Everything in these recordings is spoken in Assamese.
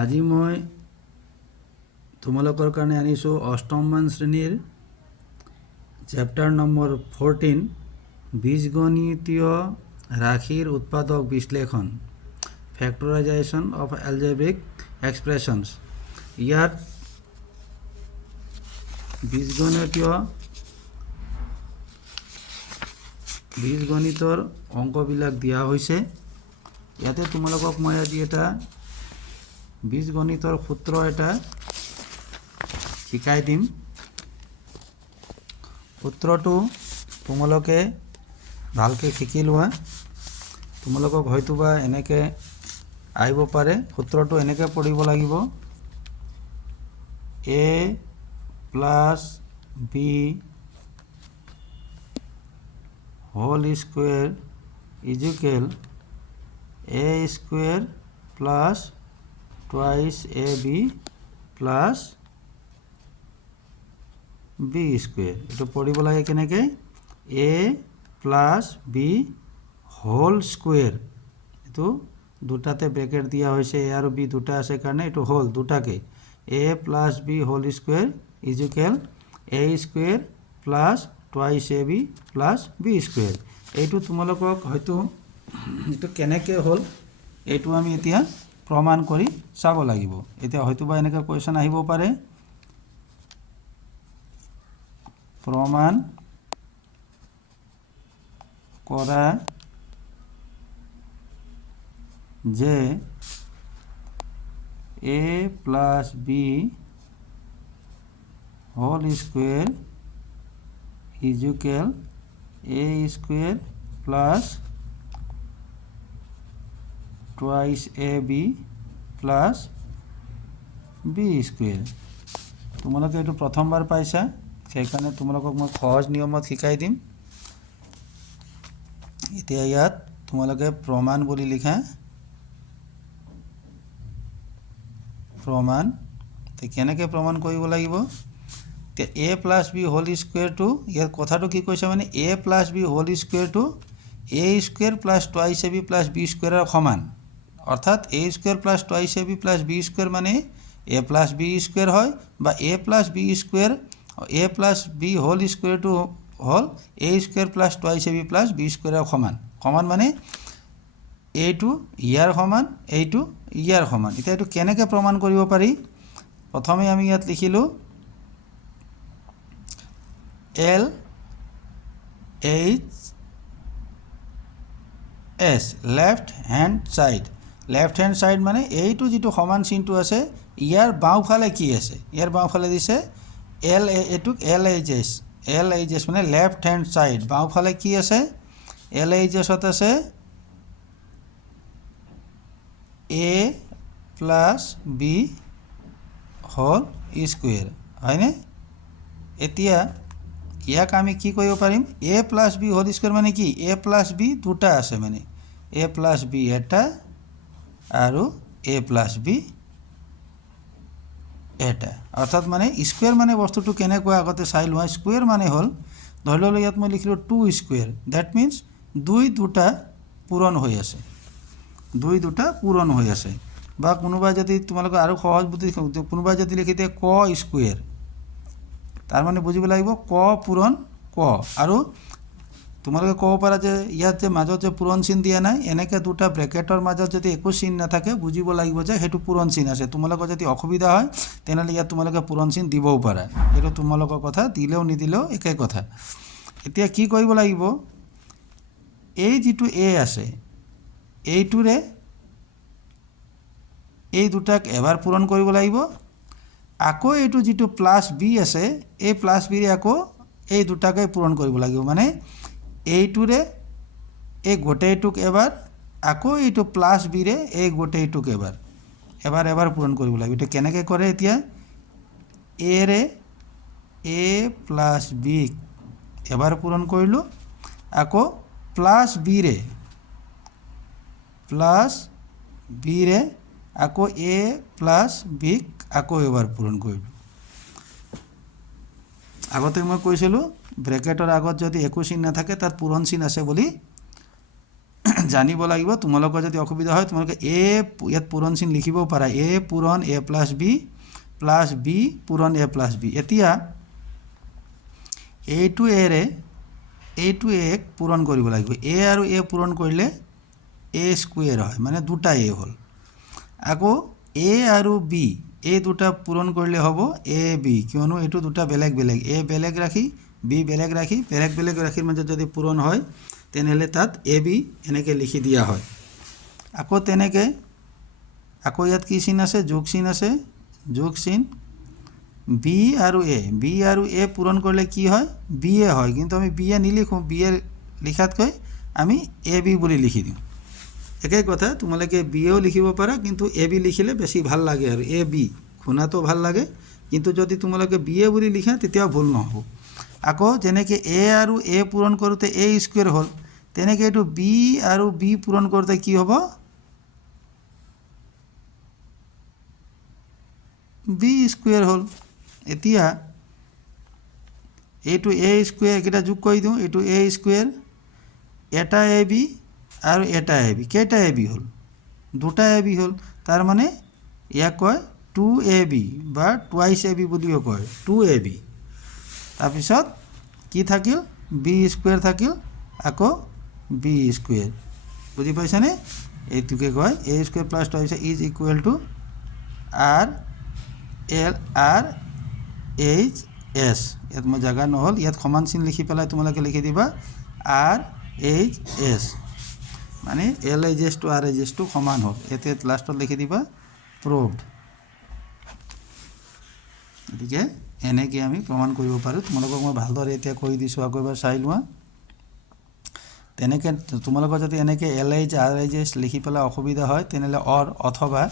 আজি মই তোমালোকৰ কাৰণে আনিছোঁ অষ্টমমান শ্ৰেণীৰ চেপ্টাৰ নম্বৰ 14 বীজগণিতীয় ৰাশিৰ উৎপাদক বিশ্লেষণ ফেক্টৰাইজেশ্যন অফ এলজেব্ৰিক এক্সপ্ৰেছনছ। ইয়াত বীজগণিতৰ অংকবিলাক দিয়া হৈছে। ইয়াতে তোমালোকক মই আজি এটা বীজগণিতৰ সূত্ৰ এটা শিকাই দিম। সূত্ৰটো তোমালোকে ভালকৈ শিকি লোৱা। তোমালোকক হয়তোবা এনেকৈ আহিব পাৰে। সূত্ৰটো এনেকৈ পঢ়িব লাগিব, a plus b whole square is equal a square plus twice ab plus b square. এইটো পঢ়িব লাগে কেনেকৈ, a plus b whole square, এইটো দুটাতে ব্ৰেকেট দিয়া হৈছে, a আৰু b দুটা আছে কাৰণে এইটো হোল দুটাকে, a plus b whole square is equal a square plus twice ab plus b square. এইটো তোমালোকক হয়তো এইটো কেনেকৈ হ'ল এইটো আমি এতিয়া প্ৰমাণ কৰি চাব লাগিব। এতিয়া হয়তোবা এনেকৈ কুৱেশ্যন আহিব পাৰে, প্ৰমাণ কৰা যে a plus b whole square is equal a square plus twice ab plus b square. তোমালোকে এইটো প্ৰথমবাৰ পাইছা, সেইকাৰণে তোমালোকক মই সহজ নিয়মত শিকাই দিম। এতিয়া ইয়াত তোমালোকে প্ৰমাণ বুলি লিখা, প্ৰমাণ কেনেকৈ প্ৰমাণ কৰিব লাগিব। এতিয়া a প্লাছ বি হোল স্কুৱেৰটো, ইয়াৰ কথাটো কি কৈছে মানে a প্লাছ বি হোল স্কুৱেৰটো a square plus twice ab plus b স্কুৱেৰৰ সমান। অৰ্থাৎ a square plus twice ab plus b square মানে a প্লাছ বি স্কুৱেৰ হয়, বা a plus b square a plus b whole স্কুৱেৰটো হ'ল a square plus twice ab plus b স্কুৱেৰৰ সমান। সমান মানে এইটো ইয়াৰ সমান, এইটো ইয়াৰ সমান। এতিয়া এইটো কেনেকৈ প্ৰমাণ কৰিব পাৰি, প্ৰথমে আমি ইয়াত লিখিলোঁ L H S left hand side. Left hand side মানে এইটো যিটো সমান চিনটো আছে ইয়াৰ বাওঁফালে কি আছে, ইয়াৰ বাওঁফালে দিছে এল, এইটোক L H S, L H S মানে লেফ্ট হেণ্ড ছাইড। বাওঁফালে কি আছে, এল এইচ এছত আছে a plus b whole square, হয়নে। এতিয়া ইয়াক আমি কি কৰিব পাৰিম, a plus b whole square মানে কি, a প্লাছ বি দুটা আছে, মানে a প্লাছ বি এটা আৰু a প্লাছ বি এটা। অৰ্থাৎ মানে স্কুৱেৰ মানে বস্তুটো কেনেকুৱা আগতে চাই লোৱা। স্কুৱেৰ মানে হ'ল, ধৰি ল'লোঁ ইয়াত মই লিখিলোঁ 2 স্কুৱেৰ, ডেট মিনছ দুটা পূৰণ হৈ আছে, দুটা পূৰণ হৈ আছে। বা কোনোবাই যদি তোমালোকে আৰু সহজ বুদ্ধি, কোনোবাই যদি লিখি দিয়ে ক স্কুৱেৰ, তাৰমানে বুজিব লাগিব ক পূৰণ ক। আৰু তোমালোকে ক'ব পাৰা যে ইয়াত যে মাজত যে পূৰণ চিন দিয়া নাই, এনেকৈ দুটা ব্ৰেকেটৰ মাজত যদি একো চিন নাথাকে বুজিব লাগিব যে সেইটো পূৰণ চিন আছে। তোমালোকৰ যদি অসুবিধা হয় তেনেহ'লে ইয়াত তোমালোকে পূৰণ চিন দিবও পাৰা, এইটো তোমালোকৰ কথা, দিলেও নিদিলেও একে কথা। এতিয়া কি কৰিব লাগিব, এই যিটো a আছে এইটোৰে এই দুটাক এবাৰ পূৰণ কৰিব লাগিব, আকৌ এইটো যিটো প্লাছ বি আছে এই প্লাছ বিৰে আকৌ এই দুটাকে পূৰণ কৰিব লাগিব। মানে এইটোৰে এই গোটেইটোক এবাৰ, আকৌ এইটো প্লাছ বিৰে এই গোটেইটোক এবাৰ পূৰণ কৰিব লাগিব। এইটো কেনেকৈ কৰে, এতিয়া এৰে a প্লাছ বিক এবাৰ পূৰণ কৰিলোঁ, আকৌ প্লাছ বিৰে আকৌ a প্লাছ বিক আকৌ এবাৰ পূৰণ কৰিলোঁ। আগতে মই কৈছিলোঁ ব্ৰেকেটৰ আগত যদি একো চিন নাথাকে তাত পূৰণ চিন আছে বুলি জানিব লাগিব তোমালোকৰ যদি অসুবিধা হয় তোমালোকে এ ইয়াত পূৰণ চিন লিখিব পাৰা এ পূৰণ এ প্লাছ বি পূৰণ এ প্লাছ বি এতিয়া এইটো এৰে এইটো এক পূৰণ কৰিব লাগিব এ আৰু এ পূৰণ কৰিলে এ স্কুৱেৰ হয় মানে দুটা এ হ'ল আকৌ এ আৰু বি এই দুটা পূৰণ কৰিলে হ'ব এ বি কিয়নো এইটো দুটা বেলেগ বেলেগ এ বেলেগ ৰাখি বি বেলেগ ৰাখি বেলেগ ৰাখিৰ মাজত যদি পূৰণ হয় তেনেহ'লে তাত এ বি এনেকৈ লিখি দিয়া হয় আকৌ তেনেকৈ আকৌ ইয়াত কি চিন আছে যোগ চিন আছে যোগ চিন বি আৰু এ পূৰণ কৰিলে কি হয় বি এ হয় কিন্তু আমি বি এ নিলিখোঁ বি এ লিখাতকৈ আমি এ বি বুলি লিখি দিওঁ একেই কথা তোমালোকে বি এও লিখিব পাৰা কিন্তু এ বি লিখিলে বেছি ভাল লাগে আৰু এ বি শুনাতো ভাল লাগে কিন্তু যদি তোমালোকে বি এ বুলি লিখা তেতিয়াও ভুল নহ'ব আকৌ যেনেকৈ এ আৰু এ পূৰণ কৰোঁতে এ স্কুৱেৰ হ'ল তেনেকৈ এইটো বি আৰু বি পূৰণ কৰোঁতে কি হ'ব বি স্কুৱেৰ হ'ল এতিয়া এইটো এ স্কুৱেৰ এইকেইটা যোগ কৰি দিওঁ এইটো এ স্কুৱেৰ এটা এ বি আৰু এটা এ বি কেইটা এ বি হ'ল দুটা এ বি হ'ল তাৰ মানে ইয়াক কয় 2ab বা টুৱাইচ এ বি বুলিও কয় 2ab তাৰপিছত কি থাকিল বি স্কুৱেৰ থাকিল আকৌ বি স্কুৱেৰ বুজি পাইছানে এইটোকে কয় a square plus twice is equal to R H S ইয়াত মই জাগা নহ'ল ইয়াত সমান চিন লিখি পেলাই তোমালোকে লিখি দিবা আৰ এইচ এছ মানে L H S to R H S to সমান হ'ল এতিয়া লাষ্টত লিখি দিবা প্ৰুভড গতিকে এনেকৈ আমি প্ৰমাণ কৰিব পাৰোঁ তোমালোকক মই ভালদৰে এতিয়া কৈ দিছোঁ আকৌ এবাৰ চাই লোৱা তেনেকৈ তোমালোকৰ যদি এনেকৈ L H R H S লিখি পেলাই অসুবিধা হয় তেনেহ'লে অথবা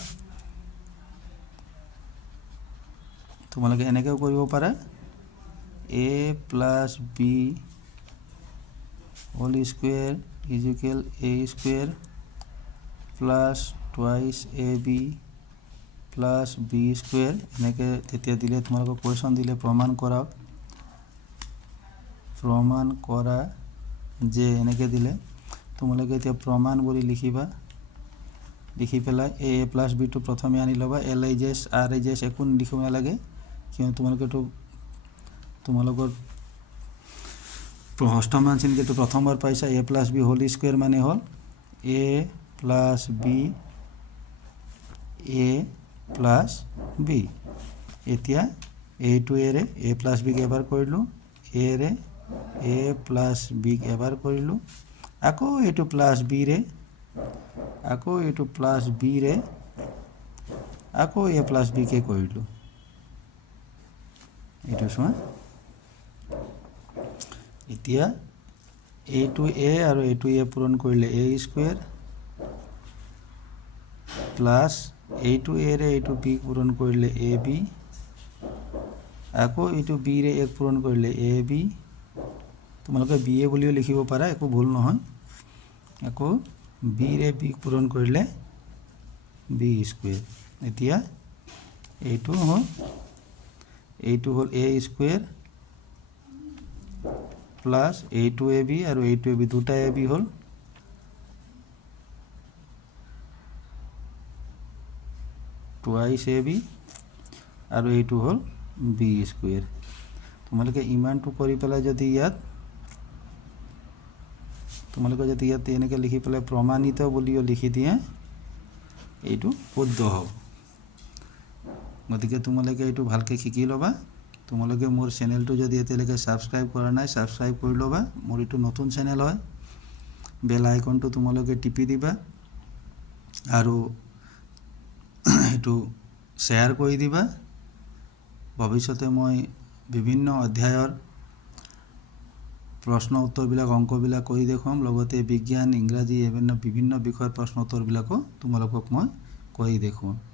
তোমালোকে এনেকৈও কৰিব পাৰা a plus b whole square is equal a square plus twice a b plus b square এনেকৈ তেতিয়া দিলে তোমালোকক কুৱেশ্যন দিলে প্ৰমাণ কৰা যে এনেকৈ দিলে তোমালোকে এতিয়া প্ৰমাণ বুলি লিখিবা লিখি পেলাই এ প্লাছ বিটো প্ৰথমে আনি ল'বা L H S R H S একো লিখিব নালাগে কিয়নো তোমালোকেতো তোমালোকৰ অষ্টমমান শ্ৰেণীটো প্ৰথমবাৰ পাইছা এ প্লাছ বি হোল স্কুৱেৰ মানে হ'ল এ plus B A plus B এতিয়া এইটো এৰে এ প্লাছ বিক এবাৰ কৰিলোঁ এৰে এ প্লাছ বিক এবাৰ কৰিলোঁ আকৌ এইটো প্লাছ বিৰে আকৌ এইটো প্লাছ বিৰে আকৌ এ প্লাছ বিকে কৰিলোঁ এইটো চোৱা এতিয়া এইটো এ আৰু এইটো এ পূৰণ কৰিলে এ স্কুৱেৰ প্লাছ এইটো এৰে এইটো বি পূৰণ কৰিলে এ বি আকৌ এইটো বিৰে এক পূৰণ কৰিলে এ বি তোমালোকে বি এ বুলিও লিখিব পাৰা একো ভুল নহয় আকৌ বিৰে বি পূৰণ কৰিলে বি স্কুৱেৰ এতিয়া এইটো হ'ল এ স্কুৱেৰ প্লাছ এইটো এ বি আৰু এইটো এ বি দুটা এ বি হ'ল টুৱাইচ এ বি আৰু এইটো হ'ল বি স্কুৱেৰ তোমালোকে ইমানটো কৰি পেলাই যদি ইয়াত এনেকৈ লিখি পেলাই প্ৰমাণিত বুলিও লিখি দিয়ে এইটো শুদ্ধ হ'ব গতিকে তোমালোকে এইটো ভালকৈ শিকি ল'বা তোমালোকে মোৰ চেনেলটো যদি এতিয়ালৈকে ছাবস্ক্ৰাইব কৰা নাই ছাবস্ক্ৰাইব কৰি ল'বা মোৰ এইটো নতুন চেনেল হয় বেল আইকনটো তোমালোকে টিপি দিবা আৰু এইটো শ্বেয়াৰ কৰি দিবা ভৱিষ্যতে মই বিভিন্ন অধ্যায়ৰ প্ৰশ্ন উত্তৰবিলাক অংকবিলাক কৰি দেখুৱাম লগতে বিজ্ঞান ইংৰাজী বিভিন্ন বিষয়ৰ প্ৰশ্ন উত্তৰবিলাকো তোমালোকক মই কৰি দেখুৱাম